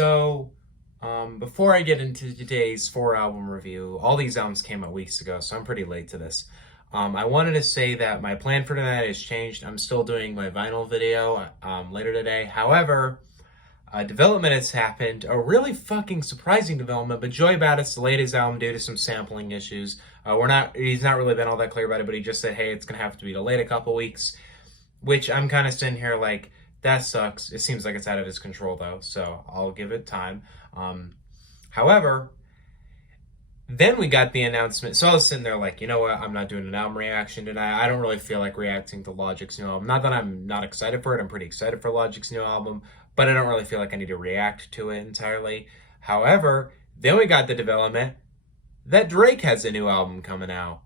So, before I get into today's 4 album review, all these albums came out weeks ago, so I'm pretty late to this. I wanted to say that my plan for tonight has changed. I'm still doing my vinyl video later today. However, a development has happened, a really fucking surprising development, but Joey Badass delayed his album due to some sampling issues. He's not really been all that clear about it, but he just said, hey, it's gonna have to be delayed a couple weeks, which I'm kind of sitting here like, that sucks. It seems like it's out of his control though, so I'll give it time. However, then we got the announcement. So I was sitting there like, you know what? I'm not doing an album reaction tonight. I don't really feel like reacting to Logic's new album. Not that I'm not excited for it. I'm pretty excited for Logic's new album, but I don't really feel like I need to react to it entirely. However, then we got the development that Drake has a new album coming out.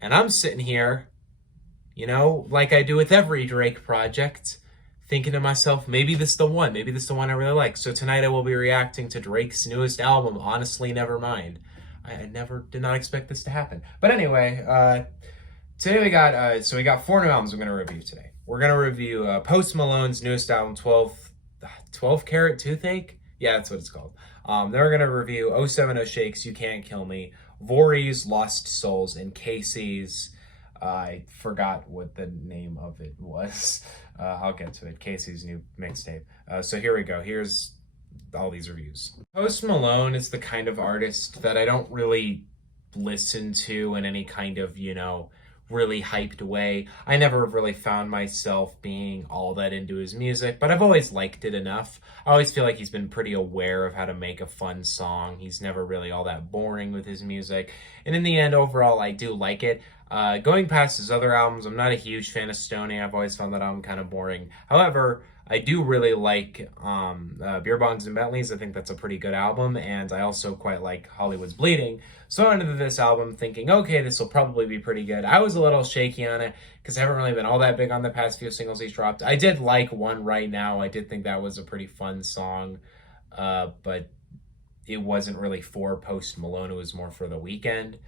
And I'm sitting here, like I do with every Drake project, thinking to myself, maybe this is the one. Maybe this is the one I really like. So tonight I will be reacting to Drake's newest album, Honestly Nevermind. I never did not expect this to happen. But anyway, today we got 4 new albums we're going to review today. We're going to review Post Malone's newest album, 12 Carat Toothache? Yeah, that's what it's called. Then we're going to review 070 Shake's You Can't Kill Me, Vory's Lost Souls, and KayCyy's, I forgot what the name of it was. I'll get to it. KayCyyy's new mixtape. So here we go. Here's all these reviews. Post Malone is the kind of artist that I don't really listen to in any kind of, really hyped way. I never really found myself being all that into his music, but I've always liked it enough. I always feel like he's been pretty aware of how to make a fun song. He's never really all that boring with his music. And in the end, overall, I do like it. Going past his other albums, I'm not a huge fan of Stoney. I've always found that album kind of boring. However, I do really like Beer Bongs and Bentleys. I think that's a pretty good album, and I also quite like Hollywood's Bleeding. So I went into this album thinking, okay, this will probably be pretty good. I was a little shaky on it because I haven't really been all that big on the past few singles he's dropped. I did like One Right Now. I did think that was a pretty fun song, but it wasn't really for Post Malone. It was more for The Weeknd.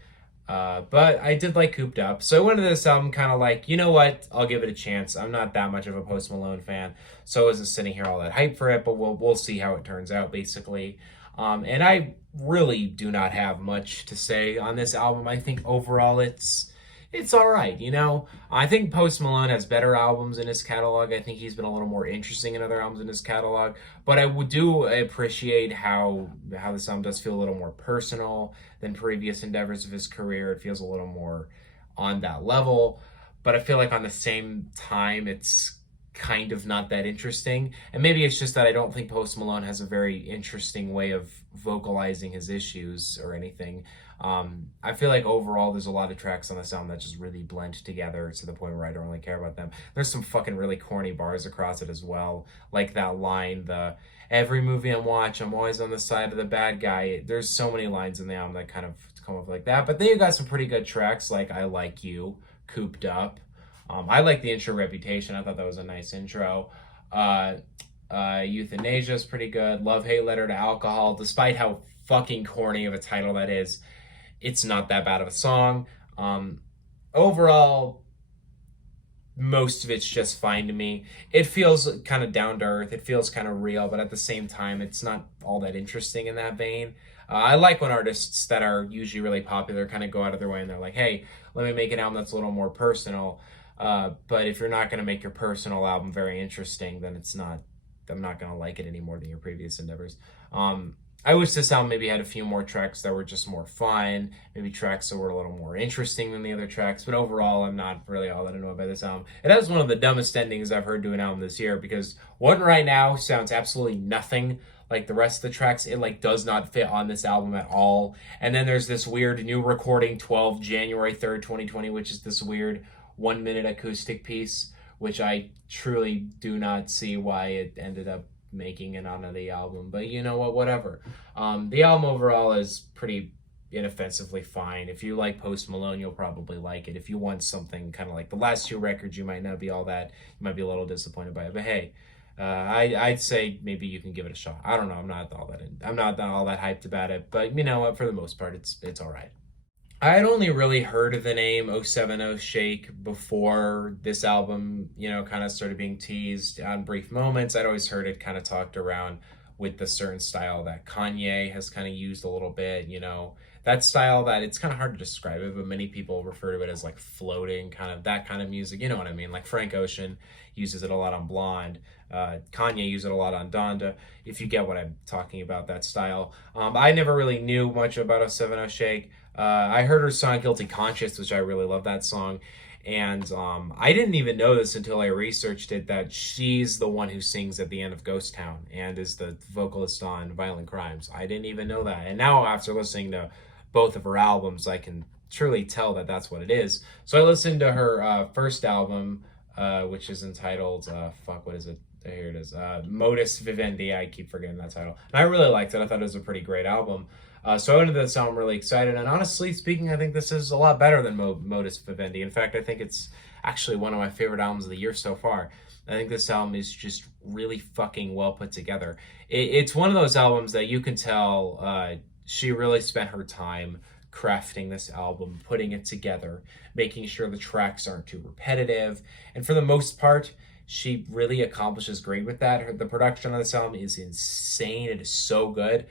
But I did like Cooped Up. So I went into this album kind of like, you know what? I'll give it a chance. I'm not that much of a Post Malone fan, so I wasn't sitting here all that hype for it, but we'll see how it turns out, basically. And I really do not have much to say on this album. I think overall it's all right, I think Post Malone has better albums in his catalog. I think he's been a little more interesting in other albums in his catalog. But I do appreciate how this album does feel a little more personal than previous endeavors of his career. It feels a little more on that level. But I feel like on the same time, it's kind of not that interesting. And maybe it's just that I don't think Post Malone has a very interesting way of vocalizing his issues or anything. I feel like overall there's a lot of tracks on this album that just really blend together to the point where I don't really care about them. There's some fucking really corny bars across it as well, like that line, every movie I watch, I'm always on the side of the bad guy. There's so many lines in the album that kind of come up like that. But then you got some pretty good tracks like I Like You, Cooped Up. I like the intro Reputation. I thought that was a nice intro. Euthanasia is pretty good. Love Hate Letter to Alcohol, despite how fucking corny of a title that is, it's not that bad of a song. Overall, most of it's just fine to me. It feels kind of down to earth. It feels kind of real, but at the same time, it's not all that interesting in that vein. I like when artists that are usually really popular kind of go out of their way and they're like, hey, let me make an album that's a little more personal. But if you're not going to make your personal album very interesting, then I'm not going to like it any more than your previous endeavors. I wish this album maybe had a few more tracks that were just more fun, maybe tracks that were a little more interesting than the other tracks, but overall, I'm not really all that annoyed by this album. It has one of the dumbest endings I've heard to an album this year, because One Right Now sounds absolutely nothing like the rest of the tracks. It does not fit on this album at all. And then there's this weird new recording, January 3rd, 2020, which is this weird 1-minute acoustic piece, which I truly do not see why it ended up making it onto the album, but you know what, whatever. The album overall is pretty inoffensively fine. If you like Post Malone, you'll probably like it. If you want something kind of like the last 2 records, you might not be all that, you might be a little disappointed by it, but hey, I'd say maybe you can give it a shot. I don't know, I'm not all that hyped about it, but you know what, for the most part, it's all right. I had only really heard of the name 070 Shake before this album, kind of started being teased on brief moments. I'd always heard it kind of talked around with the certain style that Kanye has kind of used a little bit, that style that it's kind of hard to describe it, but many people refer to it as like floating, kind of that kind of music. You know what I mean? Like Frank Ocean uses it a lot on Blonde. Kanye uses it a lot on Donda. If you get what I'm talking about, that style. I never really knew much about 070 Shake. I heard her song Guilty Conscious, which I really love that song. And I didn't even know this until I researched it, that she's the one who sings at the end of Ghost Town and is the vocalist on Violent Crimes. I didn't even know that. And now after listening to both of her albums, I can truly tell that that's what it is. So I listened to her first album, which is entitled, what is it? Here it is. Modus Vivendi. I keep forgetting that title. And I really liked it. I thought it was a pretty great album. So I went into this album really excited. And honestly speaking, I think this is a lot better than Modus Vivendi. In fact, I think it's actually one of my favorite albums of the year so far. I think this album is just really fucking well put together. It's one of those albums that you can tell she really spent her time crafting this album, putting it together, making sure the tracks aren't too repetitive. And for the most part, she really accomplishes great with that. The production on this album is insane. It is so good.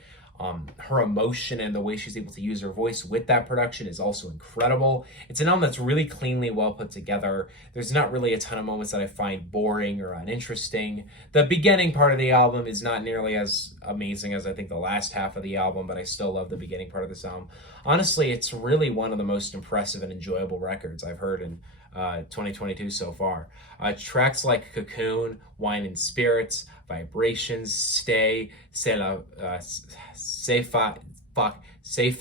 Her emotion and the way she's able to use her voice with that production is also incredible. It's an album that's really cleanly well put together. There's not really a ton of moments that I find boring or uninteresting. The beginning part of the album is not nearly as amazing as I think the last half of the album, but I still love the beginning part of this album. Honestly, it's really one of the most impressive and enjoyable records I've heard in 2022 so far. Tracks like Cocoon, Wine and Spirits, Vibrations, Stay, C'est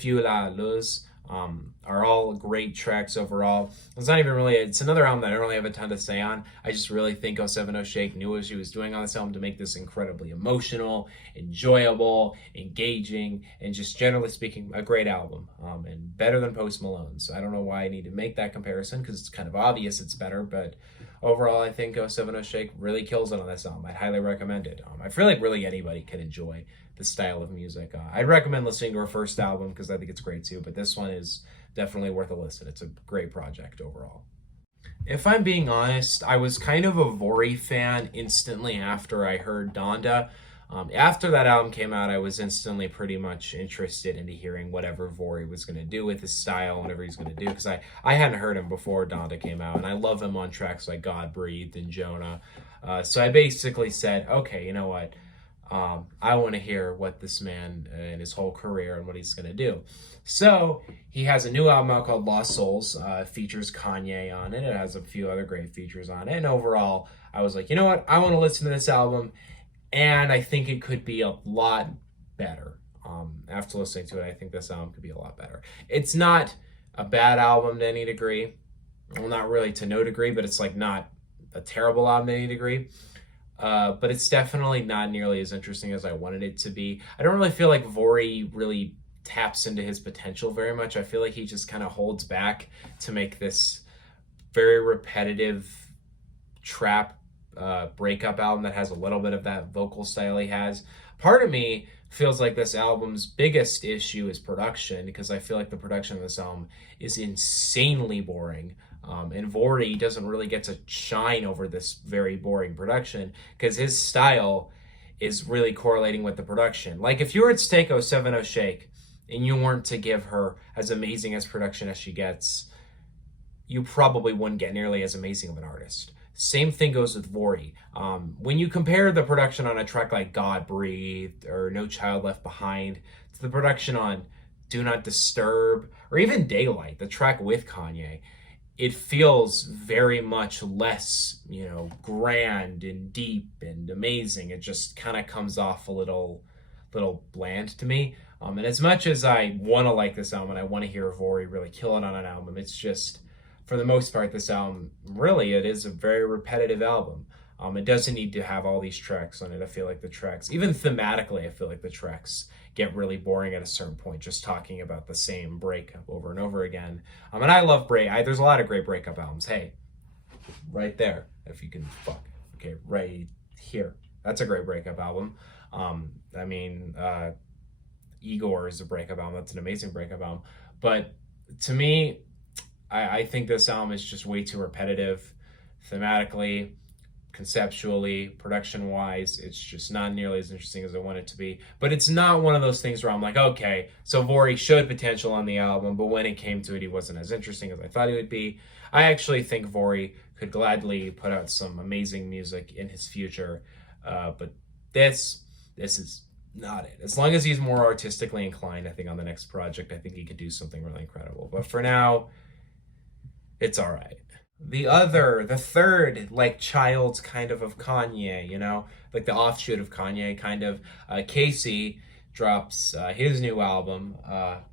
You la Luz, are all great tracks overall. It's another album that I don't really have a ton to say on. I just really think 070 Shake knew what she was doing on this album to make this incredibly emotional, enjoyable, engaging, and just generally speaking, a great album, and better than Post Malone's. I don't know why I need to make that comparison, because it's kind of obvious it's better, but overall, I think 070 Shake really kills it on this album. I'd highly recommend it. I feel like really anybody could enjoy this style of music. I'd recommend listening to her first album because I think it's great too, but this one is definitely worth a listen. It's a great project overall. If I'm being honest, I was kind of a Vory fan instantly after I heard Donda. After that album came out, I was instantly pretty much interested into hearing whatever Vory was going to do with his style, whatever he's going to do, because I hadn't heard him before Donda came out, and I love him on tracks like God Breathed and Jonah. So I basically said, okay, you know what? I want to hear what this man in his whole career and what he's going to do. So he has a new album out called Lost Souls, features Kanye on it. It has a few other great features on it. And overall, I was like, you know what? I want to listen to this album, and I think it could be a lot better. After listening to it, I think this album could be a lot better. It's not a bad album to any degree. Well, not really to no degree, but it's like not a terrible album to any degree. But it's definitely not nearly as interesting as I wanted it to be. I don't really feel like Vory really taps into his potential very much. I feel like he just kind of holds back to make this very repetitive trap breakup album that has a little bit of that vocal style he has. Part of me feels like this album's biggest issue is production, because I feel like the production of this album is insanely boring. And Vory doesn't really get to shine over this very boring production because his style is really correlating with the production. Like if you were to take 070 Shake and you weren't to give her as amazing as production as she gets, you probably wouldn't get nearly as amazing of an artist. Same thing goes with Vory. When you compare the production on a track like God Breathed or No Child Left Behind to the production on Do Not Disturb or even Daylight, the track with Kanye, it feels very much less, grand and deep and amazing. It just kind of comes off a little bland to me. And as much as I want to like this album and I want to hear Vory really kill it on an album, it's just, for the most part, this album, really, it is a very repetitive album. It doesn't need to have all these tracks on it. I feel like the tracks, even thematically, I feel like the tracks get really boring at a certain point, just talking about the same breakup over and over again. And I love there's a lot of great breakup albums. Hey, right there, if you can okay, right here. That's a great breakup album. Igor is a breakup album. That's an amazing breakup album. But to me, I think this album is just way too repetitive thematically. conceptually, production-wise, it's just not nearly as interesting as I want it to be. But it's not one of those things where I'm like, okay, so Vory showed potential on the album, but when it came to it, he wasn't as interesting as I thought he would be. I actually think Vory could gladly put out some amazing music in his future, but this is not it. As long as he's more artistically inclined, I think on the next project, I think he could do something really incredible. But for now, it's all right. The third, like, child kind of Kanye, you know, like the offshoot of Kanye, kind of. KayCyy drops his new album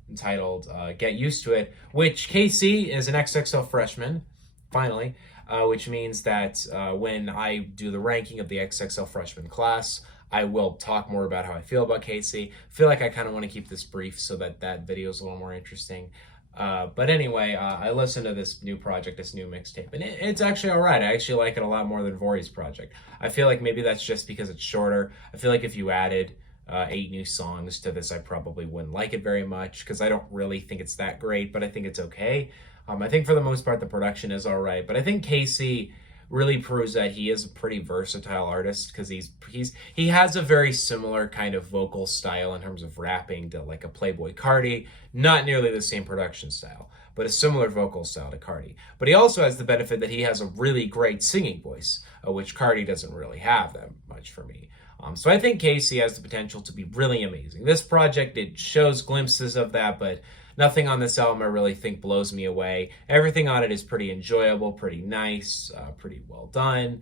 entitled Get Used to It, which KayCyy is an XXL freshman, finally, which means that when I do the ranking of the XXL freshman class, I will talk more about how I feel about KayCyy. I feel like I kind of want to keep this brief so that that video is a little more interesting. But anyway, I listened to this new project, this new mixtape, and it's actually all right. I actually like it a lot more than Vory's project. I feel like maybe that's just because it's shorter. I feel like if you added 8 new songs to this, I probably wouldn't like it very much because I don't really think it's that great, but I think it's okay. I think for the most part, the production is all right, but I think KayCyy really proves that he is a pretty versatile artist because he has a very similar kind of vocal style in terms of rapping to like a Playboy Carti, not nearly the same production style, but a similar vocal style to Carti. But he also has the benefit that he has a really great singing voice, which Carti doesn't really have that much for me. So I think KayCyy has the potential to be really amazing. This project, it shows glimpses of that, but nothing on this album I really think blows me away. Everything on it is pretty enjoyable, pretty nice, pretty well done.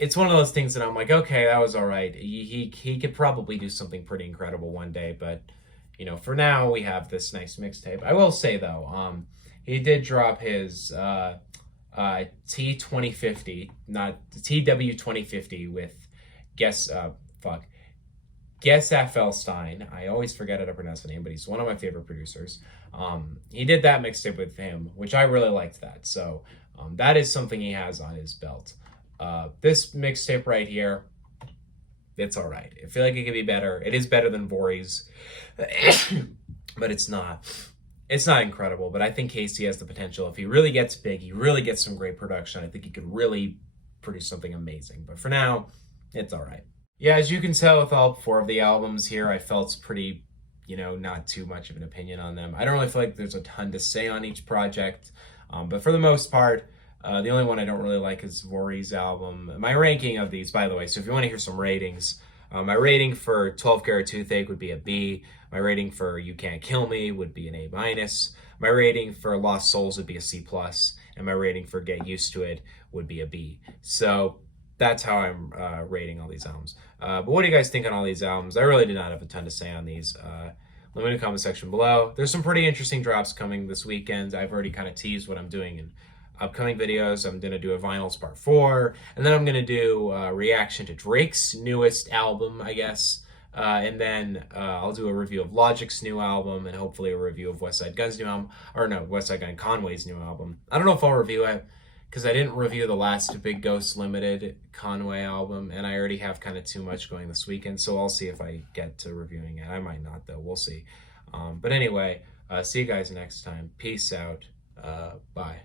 It's one of those things that I'm like, okay, that was all right. He could probably do something pretty incredible one day, but you know, for now we have this nice mixtape. I will say though, he did drop his T2050, not the TW2050 with Guess FL Stein. I always forget how to pronounce the name, but he's one of my favorite producers. He did that mixtape with him, which I really liked that. So that is something he has on his belt. This mixtape right here, it's all right. I feel like it could be better. It is better than Vory's, but it's not. It's not incredible, but I think KayCyy has the potential. If he really gets big, he really gets some great production, I think he could really produce something amazing. But for now, it's all right. Yeah, as you can tell with all 4 of the albums here, I felt pretty, you know, not too much of an opinion on them. I don't really feel like there's a ton to say on each project, but for the most part, the only one I don't really like is Vory's album. My ranking of these, by the way, so if you want to hear some ratings, my rating for 12 Karat Toothache would be a B. My rating for You Can't Kill Me would be an A-. My rating for Lost Souls would be a C+, and my rating for Get Used to It would be a B. So that's how I'm rating all these albums. But what do you guys think on all these albums? I really did not have a ton to say on these. Let me know in the comment section below. There's some pretty interesting drops coming this weekend. I've already kind of teased what I'm doing in upcoming videos. I'm going to do a Vinyls Part 4, and then I'm going to do a reaction to Drake's newest album, I guess. And then I'll do a review of Logic's new album, and hopefully a review of West Side Gun's new album. Or no, West Side Gun Conway's new album. I don't know if I'll review it, because I didn't review the last Big Ghost Limited Conway album, and I already have kind of too much going this weekend, so I'll see if I get to reviewing it. I might not, though. We'll see. But anyway, see you guys next time. Peace out. Bye.